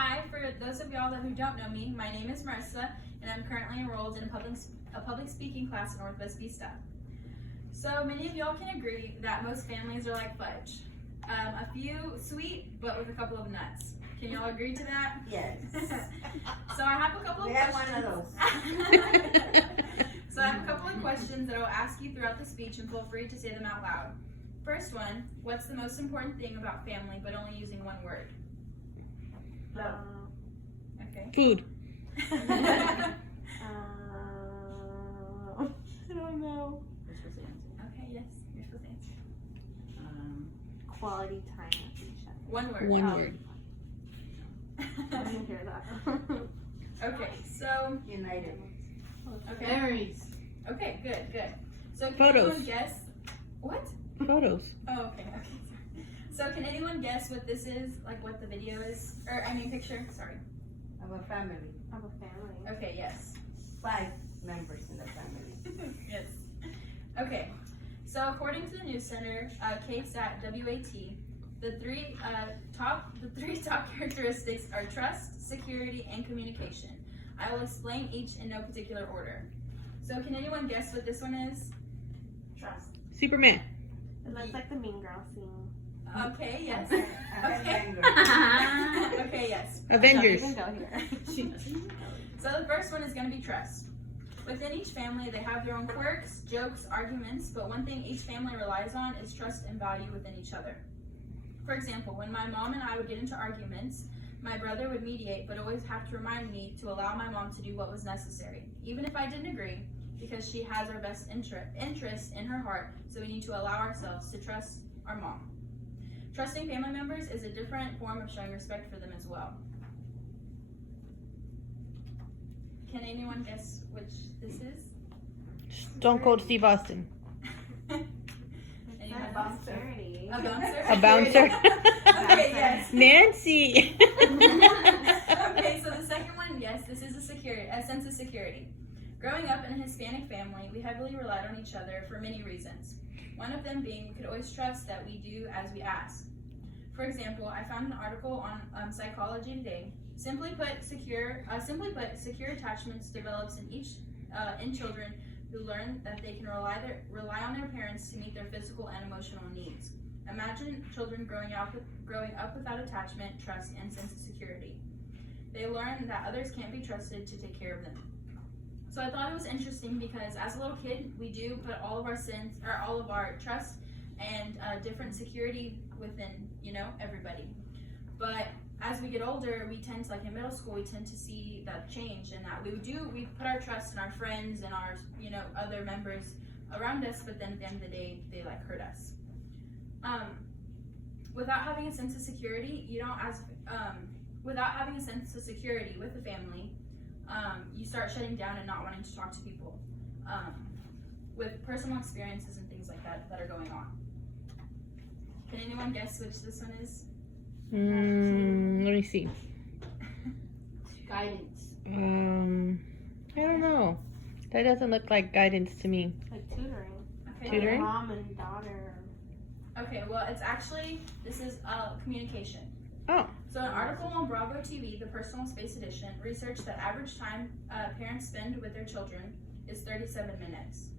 Hi, for those of y'all who don't know me, my name is Marissa, and I'm currently enrolled in a public speaking class at Northwest Vista. So many of y'all can agree that most families are like fudge. A few sweet, but with a couple of nuts. Can y'all agree to that? Yes. So I have a couple of We have questions. one of those. So I have a couple of questions that I'll ask you throughout the speech, and feel free to say them out loud. First one, what's the most important thing about family, but only using one word? Okay. Food. I don't know. Okay, yes, you're supposed to answer. Quality time with each other. One word. One word. I didn't hear that. Okay, so, United. okay. Berries. Okay, good. So can Photos. anyone guess? What? Photos. Oh, okay. So can anyone guess what this is? Like what the video is? Or, picture? Sorry. Of a family. Of a family. Okay, yes. 5 members in the family. Yes. Okay. So according to the News Center, KSAT WAT, the three top characteristics are trust, security, and communication. I will explain each in no particular order. So can anyone guess what this one is? Trust. Superman. It looks like the Mean Girl scene. Okay, yes. Avengers. Okay, yes. Avengers. Don't even go here. So the first one is going to be trust. Within each family, they have their own quirks, jokes, arguments, but one thing each family relies on is trust and value within each other. For example, when my mom and I would get into arguments, my brother would mediate, but always have to remind me to allow my mom to do what was necessary, even if I didn't agree, because she has our best interest in her heart, so we need to allow ourselves to trust our mom. Trusting family members is a different form of showing respect for them as well. Can anyone guess which this is? Stone Cold Steve Austin. Anyone It's else? security. A bouncer? A bouncer. Okay, yes. Nancy. Okay, so the second one, yes, this is a sense of security. Growing up in a Hispanic family, we heavily relied on each other for many reasons. One of them being we could always trust that we do as we ask. For example, I found an article on Psychology Today. Simply put, secure attachments develops in children who learn that they can rely on their parents to meet their physical and emotional needs. Imagine children growing up without attachment, trust, and sense of security. They learn that others can't be trusted to take care of them. So I thought it was interesting because as a little kid, we do put all of our trust and different security within, everybody. But as we get older, we tend to, like in middle school, we tend to see that change, and that we put our trust in our friends and our, other members around us, but then at the end of the day, they hurt us. Without having a sense of security, without having a sense of security with the family, you start shutting down and not wanting to talk to people with personal experiences and things like that are going on. Can anyone guess which this one is? Let me see. Guidance. I don't know. That doesn't look like guidance to me. Like tutoring. Okay. Tutoring? Mom and daughter. Okay, well, this is communication. Oh. So an article on Bravo TV, the Personal Space Edition, researched that average time parents spend with their children is 37 minutes.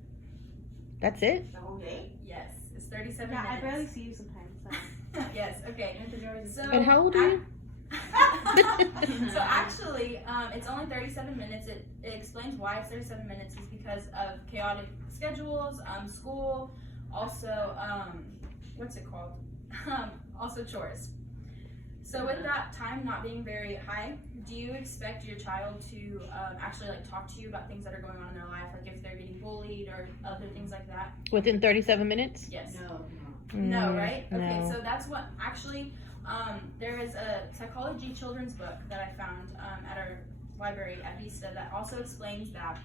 That's it? The whole day? Yes, it's 37 Yeah, minutes. I barely see you sometimes. So. Yes, okay. So, And how old are you? So actually, it's only 37 minutes. It explains why it's 37 minutes is because of chaotic schedules, school, also, what's it called? Also chores. So with that time not being very high, do you expect your child to actually talk to you about things that are going on in their life, like if they're getting bullied or other things like that? Within 37 minutes? Yes. No. No, right? Okay, No. so that's what actually, there is a psychology children's book that I found at our library at Vista that also explains that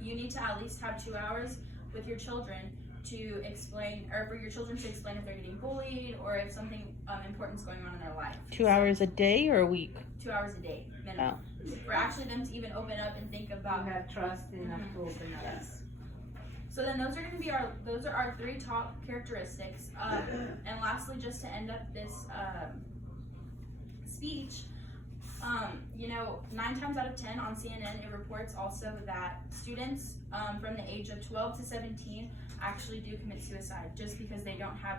you need to at least have 2 hours with your children to explain, or for your children to explain if they're getting bullied or if something important is going on in their life. 2 hours a day or a week? 2 hours a day, minimum. For actually them to even open up and think about. You have trust enough to open up. Yes. So then those are going to be our 3 top characteristics. And lastly, just to end up this speech, You know, 9 times out of 10 on CNN, it reports also that students from the age of 12 to 17 actually do commit suicide just because they don't have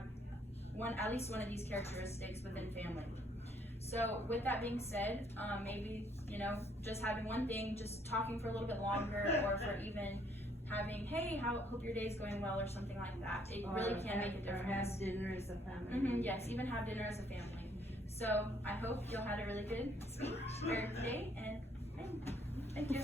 at least one of these characteristics within family. So with that being said, maybe, you know, just having one thing, just talking for a little bit longer, or for even having, hey, hope your day's going well, or something like that. It really can make a Or difference. have dinner as a family. Yes, even have dinner as a family. So I hope y'all had a really good speech or day, and thank you.